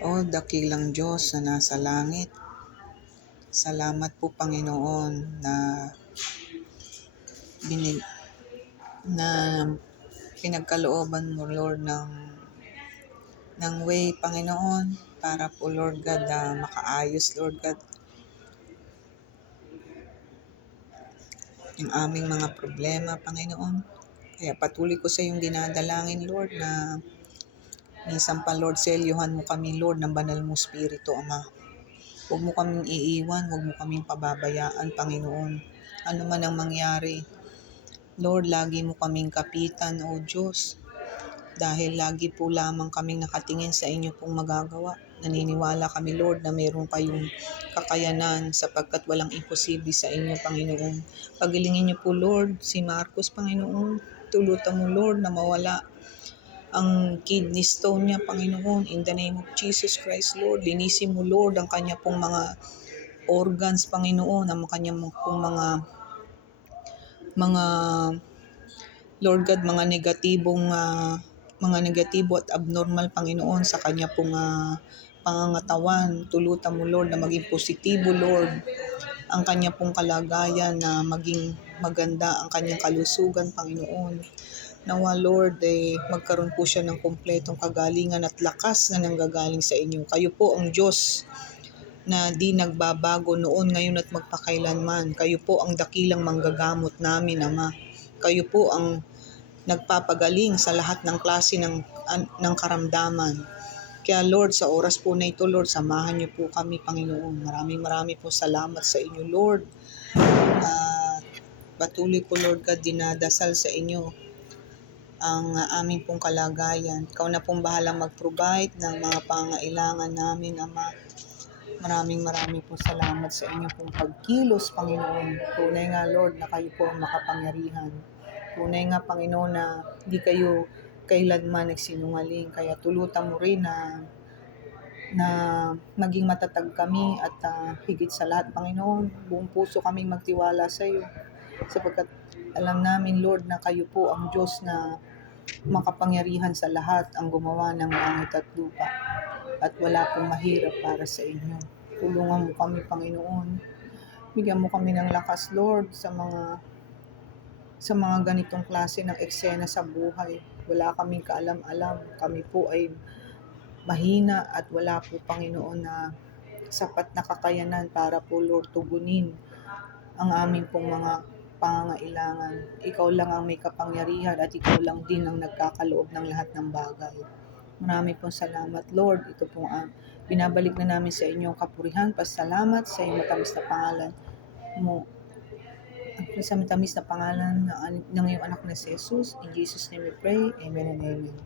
O dakilang Diyos na nasa langit, salamat po Panginoon na binig na pinagkalooban mo Lord ng way Panginoon para po Lord God makaayos Lord God yung aming mga problema Panginoon. Kaya patuloy ko sa iyong dinadalangin Lord na minsan pa Lord selyuhan mo kami Lord ng banal mong Espiritu Ama. Huwag mo kaming iiwan, huwag mo kaming pababayaan Panginoon. Ano man ang mangyari, Lord, lagi mo kaming kapitan, O Diyos. Dahil lagi po lamang kaming nakatingin sa inyo pong magagawa. Naniniwala kami, Lord, na mayroon kayong kakayanan sapagkat walang imposible sa inyo, Panginoon. Pagilingin niyo po, Lord, si Marcos, Panginoon. Tulutan mo, Lord, na mawala ang kidney stone niya, Panginoon. In the name of Jesus Christ, Lord, linisin mo, Lord, ang kanya pong mga organs, Panginoon, ang kanya pong mga Lord God, mga negatibo at abnormal, Panginoon, sa kanya pong pangangatawan. Tulutan mo, Lord, na maging positibo, Lord, ang kanya pong kalagayan, na maging maganda ang kanyang kalusugan, Panginoon. Nawa, Lord, magkaroon po siya ng kumpletong kagalingan at lakas na nanggagaling sa inyo. Kayo po ang Diyos na di nagbabago noon, ngayon at magpakailanman. Kayo po ang dakilang manggagamot namin, Ama. Kayo po ang nagpapagaling sa lahat ng klase ng karamdaman. Kaya Lord, sa oras po na ito, Lord, samahan niyo po kami, Panginoon. Maraming po salamat sa inyo, Lord. At patuloy ko, Lord God, dinadasal sa inyo ang aming pong kalagayan. Ikaw na pong bahalang mag-provide ng mga pangailangan namin, Ama. Maraming po salamat sa inyo pong pagkilos, Panginoon. Tunay nga, Lord, na kayo po ang makapangyarihan. Tunay nga, Panginoon, na hindi kayo kailanman nagsinungaling. Kaya tulutan mo rin na maging matatag kami at higit sa lahat, Panginoon, buong puso kaming magtiwala sa iyo. Sapagkat alam namin, Lord, na kayo po ang Diyos na makapangyarihan sa lahat, ang gumawa ng langit at lupa. At wala pong mahirap para sa inyo. Tulungan mo kami, Panginoon. Bigyan mo kami ng lakas, Lord, sa mga ganitong klase ng eksena sa buhay. Wala kaming kaalam-alam. Kami po ay mahina at wala po, Panginoon, na sapat na kakayanan para po, Lord, tugunin ang aming pong mga pangangailangan. Ikaw lang ang may kapangyarihan at ikaw lang din ang nagkakaloob ng lahat ng bagay. Maraming pong salamat, Lord. Ito pong binabalik na namin sa inyo ang kapurihan, pasalamat sa iyong matamis na pangalan mo. Sa matamis na pangalan ng iyong anak na si Jesus. In Jesus' name we pray. Amen and amen.